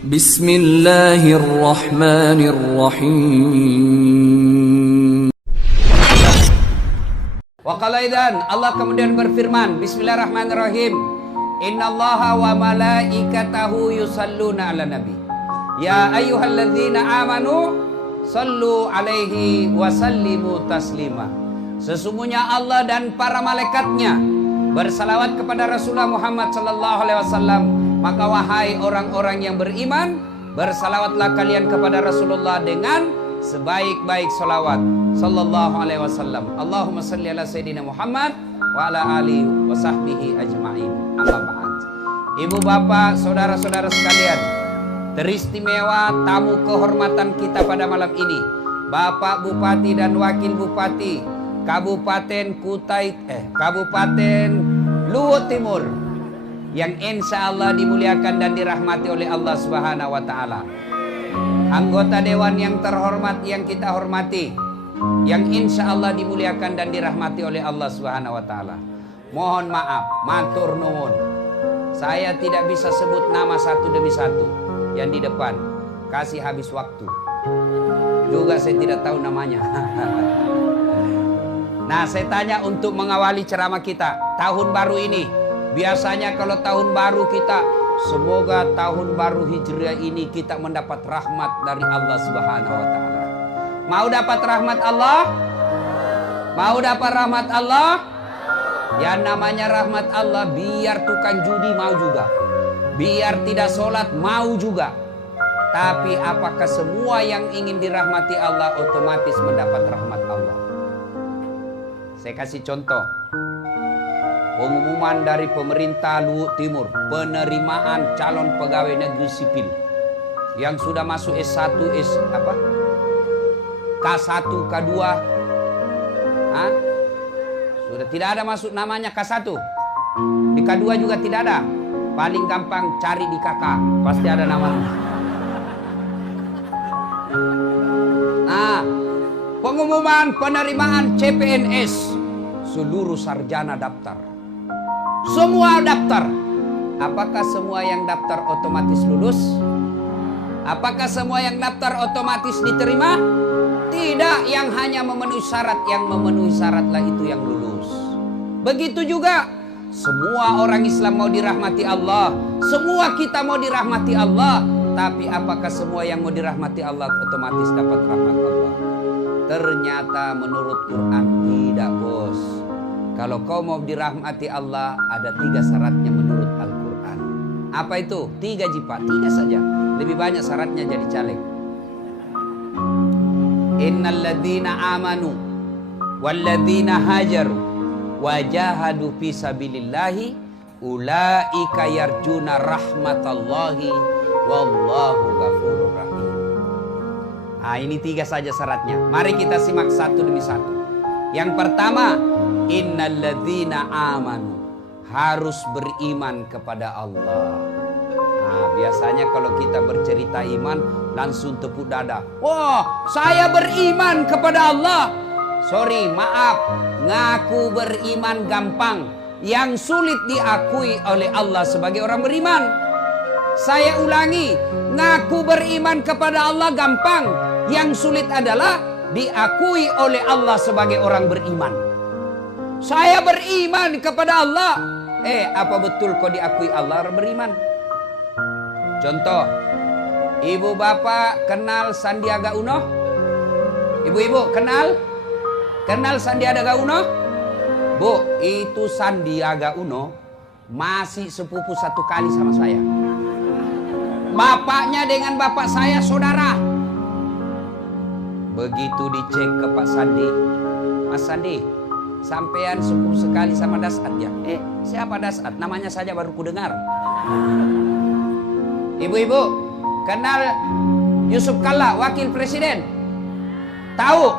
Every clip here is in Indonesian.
Bismillahirrahmanirrahim. Wa qala idzan, Allah kemudian berfirman, Bismillahirrahmanirrahim. Innallaha wa malaikatahu yusalluna 'alan nabi. Ya ayyuhalladzina amanu sallu 'alaihi wa sallimu taslima. Sesungguhnya Allah dan para malaikatnya bersalawat kepada Rasulullah Muhammad sallallahu alaihi wasallam. Maka wahai orang-orang yang beriman, bersalawatlah kalian kepada Rasulullah dengan sebaik-baik salawat sallallahu alaihi wasallam. Allahumma salli ala sayyidina Muhammad wa ala alihi wa sahbihi ajma'in. Amma ba'd. Ibu bapak, saudara-saudara sekalian, teristimewa tamu kehormatan kita pada malam ini, Bapak Bupati dan Wakil Bupati Kabupaten Kabupaten Luwu Timur, yang insya Allah dimuliakan dan dirahmati oleh Allah Subhanahu wa Ta'ala. Anggota dewan yang terhormat yang kita hormati, yang insya Allah dimuliakan dan dirahmati oleh Allah Subhanahu wa Ta'ala. Mohon maaf, matur nuwun, saya tidak bisa sebut nama satu demi satu yang di depan, kasih habis waktu. Juga saya tidak tahu namanya. Nah, saya tanya untuk mengawali ceramah kita tahun baru ini. Biasanya kalau tahun baru kita, semoga tahun baru Hijriah ini kita mendapat rahmat dari Allah Subhanahu wa Ta'ala. Mau dapat rahmat Allah? Mau dapat rahmat Allah? Ya namanya rahmat Allah, biar tukang judi mau juga, biar tidak sholat mau juga. Tapi apakah semua yang ingin dirahmati Allah otomatis mendapat rahmat Allah? Saya kasih contoh. Pengumuman dari pemerintah Luwu Timur, penerimaan calon pegawai negeri sipil yang sudah masuk S1, K1, K2, sudah tidak ada masuk namanya K1, di K2 juga tidak ada. Paling gampang cari di KK, pasti ada namanya. Nah, pengumuman penerimaan CPNS, seluruh sarjana daftar. Semua daftar. Apakah semua yang daftar otomatis lulus? Apakah semua yang daftar otomatis diterima? Tidak, yang hanya memenuhi syarat. Yang memenuhi syaratlah itu yang lulus. Begitu juga semua orang Islam mau dirahmati Allah. Semua kita mau dirahmati Allah. Tapi apakah semua yang mau dirahmati Allah otomatis dapat rahmat Allah? Ternyata menurut Quran tidak, bos. Kalau kau mau dirahmati Allah, ada 3 syaratnya menurut Al-Quran. Apa itu? 3 jipa, 3 saja. Lebih banyak syaratnya jadi caleg. Innal ladzina amanu wal ladzina hajaru wajahadu fi sabilillahi ulaika yarjuna rahmatallahi wallahu ghafurur rahim. Ini 3 saja syaratnya. Mari kita simak satu demi satu. Yang pertama, innalladzina amanu, harus beriman kepada Allah. Nah, biasanya kalau kita bercerita iman langsung tepuk dada. Wah, saya beriman kepada Allah. Sorry, maaf, ngaku beriman gampang. Yang sulit diakui oleh Allah sebagai orang beriman. Saya ulangi, ngaku beriman kepada Allah gampang. Yang sulit adalah diakui oleh Allah sebagai orang beriman. Saya beriman kepada Allah. Apa betul kau diakui Allah orang beriman? Contoh, ibu bapak kenal Sandiaga Uno? Ibu-ibu kenal Sandiaga Uno? Bu, itu Sandiaga Uno masih sepupu 1 kali sama saya. Bapaknya dengan bapak saya saudara. Begitu dicek ke Pak Sandi, Mas Sandi, sampean sepupu sekali sama Dasat ya? Siapa Dasat? Namanya saja baru ku dengar. Ibu-ibu kenal Yusuf Kalla, wakil presiden? Tahu?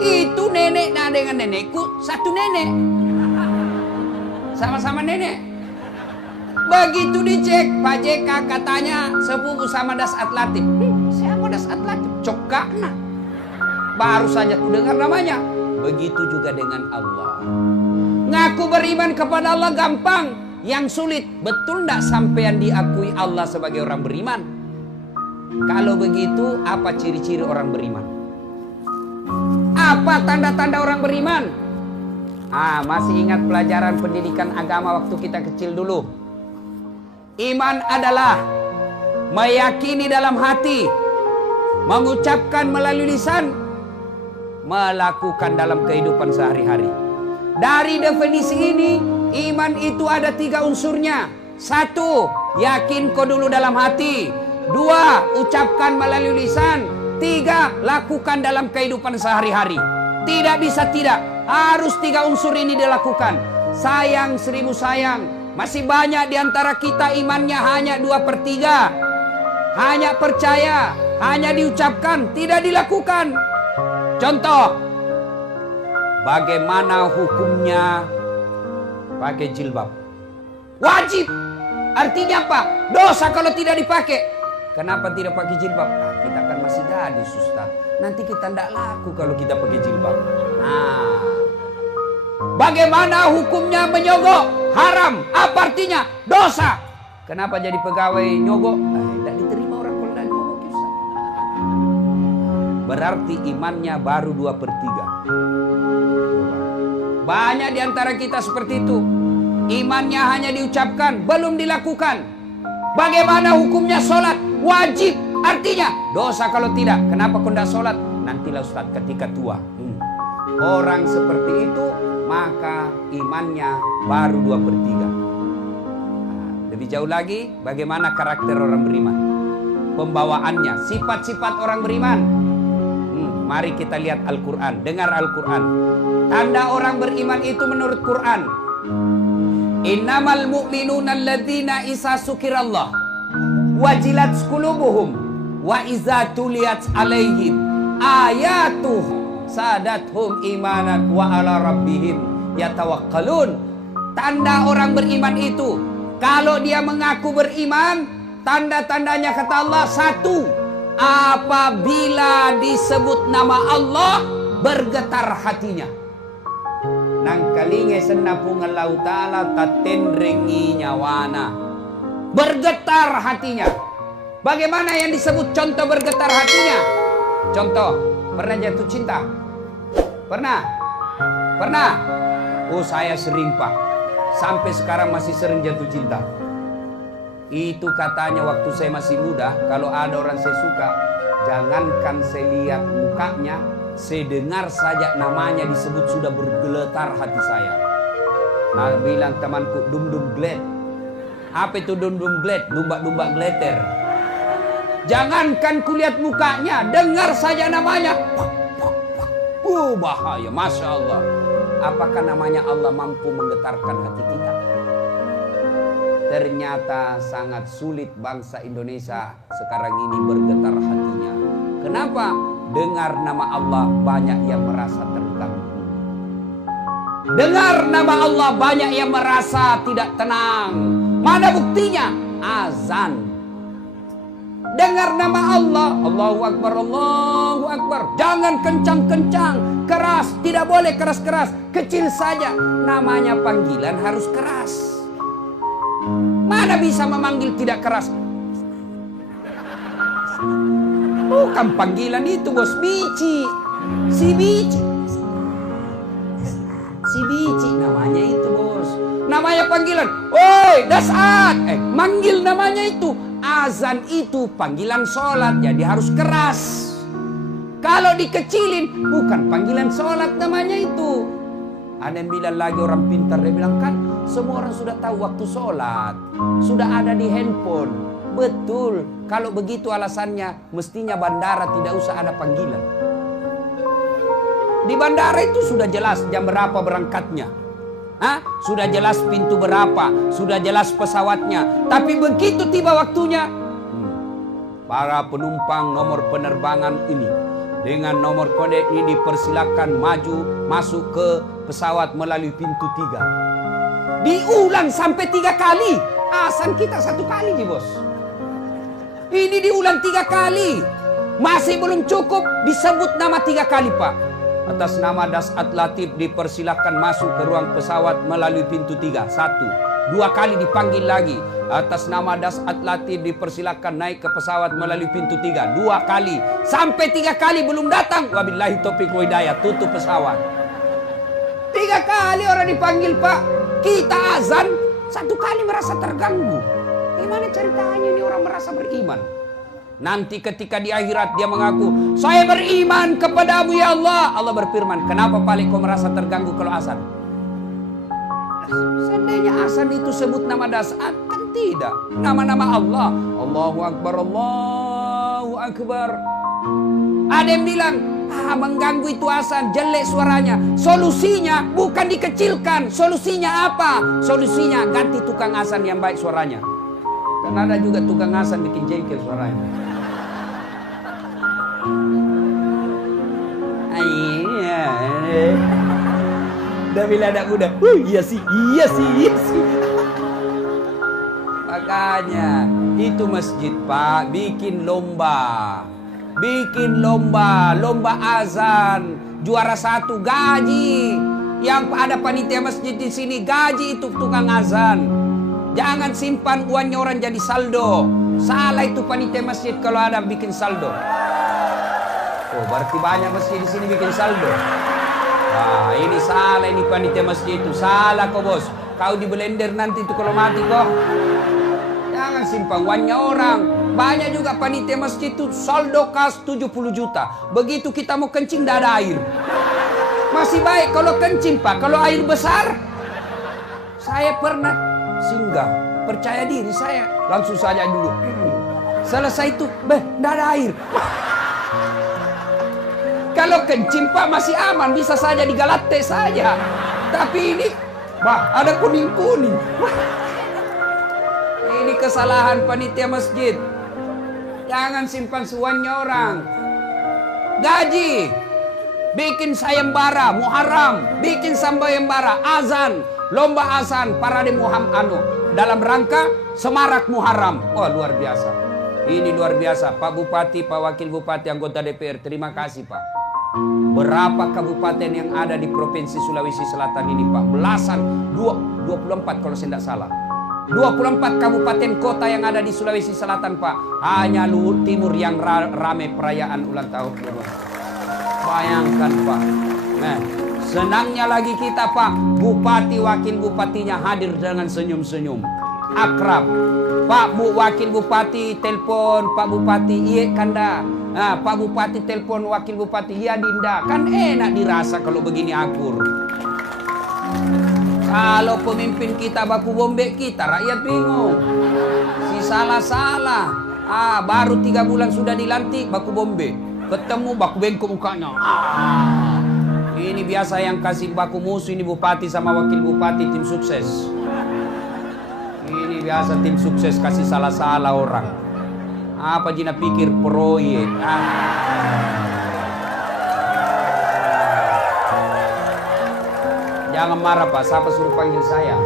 Itu nenek dengan nenekku satu nenek. Sama-sama nenek. Begitu dicek, Pak JK katanya sepupu sama Dasat Latif. Siapa Dasat Latif? Cokakna. Baru saja ku dengar namanya. Begitu juga dengan Allah. Ngaku beriman kepada Allah gampang. yang sulit. Betul tidak sampean diakui Allah sebagai orang beriman? Kalau begitu, apa ciri-ciri orang beriman? Apa tanda-tanda orang beriman? Masih ingat pelajaran pendidikan agama waktu kita kecil dulu? Iman adalah meyakini dalam hati, mengucapkan melalui lisan, melakukan dalam kehidupan sehari-hari. Dari definisi ini, iman itu ada 3 unsurnya. 1, yakin kau dulu dalam hati. 2, ucapkan melalui lisan. 3, lakukan dalam kehidupan sehari-hari. Tidak bisa tidak, harus 3 unsur ini dilakukan. Sayang 1000 sayang, masih banyak di antara kita imannya hanya 2/3. Hanya percaya, hanya diucapkan, tidak dilakukan. Contoh, bagaimana hukumnya pakai jilbab? Wajib. Artinya apa? Dosa kalau tidak dipakai. Kenapa tidak pakai jilbab? Kita kan masih gadis, Ustaz. Nanti kita tidak laku kalau kita pakai jilbab. Bagaimana hukumnya menyogok? Haram. Apa artinya? Dosa. Kenapa jadi pegawai nyogok? Tidak diterima orang kalau tidak nyogok, Ustaz. Berarti imannya baru 2/3. Banyak di antara kita seperti itu. Imannya hanya diucapkan, belum dilakukan. Bagaimana hukumnya sholat? Wajib. Artinya dosa kalau tidak. Kenapa kau tidak sholat? Nantilah Ustaz ketika tua. Orang seperti itu, maka imannya baru 2/3. Lebih jauh lagi, bagaimana karakter orang beriman? Pembawaannya, sifat-sifat orang beriman. Mari kita lihat Al-Quran, dengar Al-Quran. Tanda orang beriman itu menurut Quran. Innamal mu'minuna alladzina isa sukirallah wajilat qulubuhum wa iza tuliyat alaihim ayatuh sadathum imanan wa ala rabbihim yatawakkalun. Tanda orang beriman itu, kalau dia mengaku beriman, tanda-tandanya kata Allah 1, apabila disebut nama Allah bergetar hatinya. Nang kalinge senapung Allah Ta'ala tatendrengi nyawana. Bergetar hatinya. Bagaimana yang disebut contoh bergetar hatinya? Contoh, pernah jatuh cinta? Pernah? Pernah? Oh, saya sering, Pak. Sampai sekarang masih sering jatuh cinta. Itu katanya waktu saya masih muda, kalau ada orang saya suka, jangankan saya lihat mukanya, saya dengar saja namanya disebut sudah bergeletar hati saya. Nah, bilang temanku, dum-dum gled. Apa itu dum-dum gled? Dumba-dumba gleter. Jangankan kulihat mukanya, dengar saja namanya. Bahaya, Masya Allah. Apakah namanya Allah mampu menggetarkan hati kita? Ternyata sangat sulit bangsa Indonesia sekarang ini bergetar hatinya. Kenapa? Dengar nama Allah banyak yang merasa terganggu. Dengar nama Allah banyak yang merasa tidak tenang. Mana buktinya? Azan. Dengar nama Allah, Allahu Akbar, Allahu Akbar. Jangan kencang-kencang, keras, tidak boleh keras-keras, kecil saja. Namanya panggilan harus keras. Mana bisa memanggil tidak keras? Bukan panggilan itu, bos. Bici. Si Bici. Si Bici namanya itu, bos. Namanya panggilan. Oi, dasar. Manggil namanya itu. Azan itu panggilan sholat, jadi harus keras. Kalau dikecilin, bukan panggilan sholat namanya itu. Ada yang bilang lagi orang pintar, dia bilang kan semua orang sudah tahu waktu sholat, sudah ada di handphone. Betul, kalau begitu alasannya mestinya bandara tidak usah ada panggilan. Di bandara itu sudah jelas jam berapa berangkatnya. Sudah jelas pintu berapa, sudah jelas pesawatnya. Tapi begitu tiba waktunya, para penumpang nomor penerbangan ini dengan nomor kode ini dipersilakan maju masuk ke pesawat melalui pintu 3. Diulang sampai 3 kali. Azan kita 1 kali nih, bos. Ini diulang 3 kali. Masih belum cukup, disebut nama 3 kali, Pak. Atas nama Dasat Latif dipersilahkan masuk ke ruang pesawat melalui pintu 3. 1, 2 kali dipanggil lagi. Atas nama Dasat Latif dipersilakan naik ke pesawat melalui pintu 3. 2 kali. Sampai 3 kali belum datang. Wabillahi taufiq wa hidayah. Tutup pesawat. 3 kali orang dipanggil, Pak. Kita azan 1 kali merasa terganggu. Gimana ceritanya ini orang merasa beriman? Nanti ketika di akhirat dia mengaku, saya beriman kepadamu ya Allah. Allah berfirman, kenapa paling kau merasa terganggu kalau azan? Seandainya azan itu sebut nama Dasat, kan tidak. Nama-nama Allah. Allahu Akbar, Allahu Akbar. Ada yang bilang, mengganggu itu azan, jelek suaranya. Solusinya bukan dikecilkan. Solusinya apa? Solusinya ganti tukang azan yang baik suaranya. Dan ada juga tukang azan bikin jengkel suaranya. Udah bila anak muda, iya sih. Makanya itu masjid, Pak, bikin lomba azan, juara 1 gaji. Yang ada panitia masjid di sini gaji itu tukang azan. Jangan simpan uangnya orang jadi saldo. Salah itu panitia masjid kalau ada bikin saldo. Oh, berarti banyak masjid di sini bikin saldo. Wah, ini salah, ini panitia masjid itu. Salah kau, bos. Kau di blender nanti itu kalau mati kok. Jangan simpan uangnya orang. Banyak juga panitia masjid itu saldo kas 70 juta. Begitu kita mau kencing, tidak ada air. Masih baik kalau kencing, Pak. Kalau air besar, saya pernah singgah. Percaya diri saya. Langsung saja dulu. Selesai itu, tidak ada air. Kalau kencing, Pak, masih aman, bisa saja digalate saja. Tapi ini, ada kuning-kuning. Ini kesalahan panitia masjid. Jangan simpan suannya orang. Gaji, bikin sayembara Muharram, bikin sayembara azan, lomba azan parade Muharram dalam rangka semarak Muharram. Oh, luar biasa. Ini luar biasa. Pak Bupati, Pak Wakil Bupati, anggota DPR, terima kasih, Pak. Berapa kabupaten yang ada di Provinsi Sulawesi Selatan ini, Pak? Belasan, 24 kalau saya tidak salah. 24 kabupaten kota yang ada di Sulawesi Selatan, Pak. Hanya Luhut Timur yang rame perayaan ulang tahun. Bayangkan, Pak. Nah, senangnya lagi kita, Pak. Bupati, wakil bupatinya hadir dengan senyum-senyum. Akrab. Pak Wakil Bupati telepon Pak Bupati, iya kanda. Nah, Pak Bupati telepon Wakil Bupati, iya Dinda. Kan enak dirasa kalau begini akur. Kalau pemimpin kita baku bombe kita, rakyat bingung. Si salah-salah. Baru 3 bulan sudah dilantik baku bombe. Ketemu baku bengkok mukanya. Ini biasa yang kasih baku musuh ini bupati sama wakil bupati tim sukses. Ini biasa tim sukses kasih salah-salah orang. Apa Jina pikir proyek? Jangan marah, Pak. Siapa suruh panggil saya?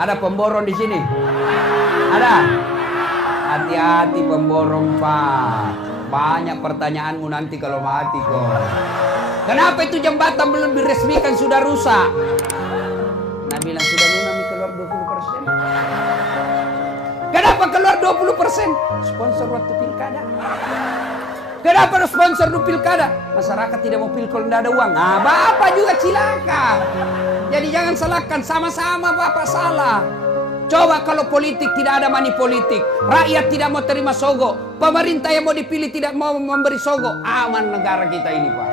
Ada pemborong di sini? Ada? Hati-hati pemborong, Pak. Banyak pertanyaanmu nanti kalau mati kok. Kenapa itu jembatan belum diresmikan sudah rusak? Nah, bilang sudah memang keluar 20%. Kenapa keluar 20%? Sponsor waktu pilkada. Kenapa sponsor di pilkada? Masyarakat tidak mau pilkada, tidak ada uang. Nah, Bapak juga cilaka. Jadi jangan salahkan, sama-sama Bapak salah. Coba kalau politik tidak ada money politik, rakyat tidak mau terima sogok, pemerintah yang mau dipilih tidak mau memberi sogok, aman negara kita ini, Pak.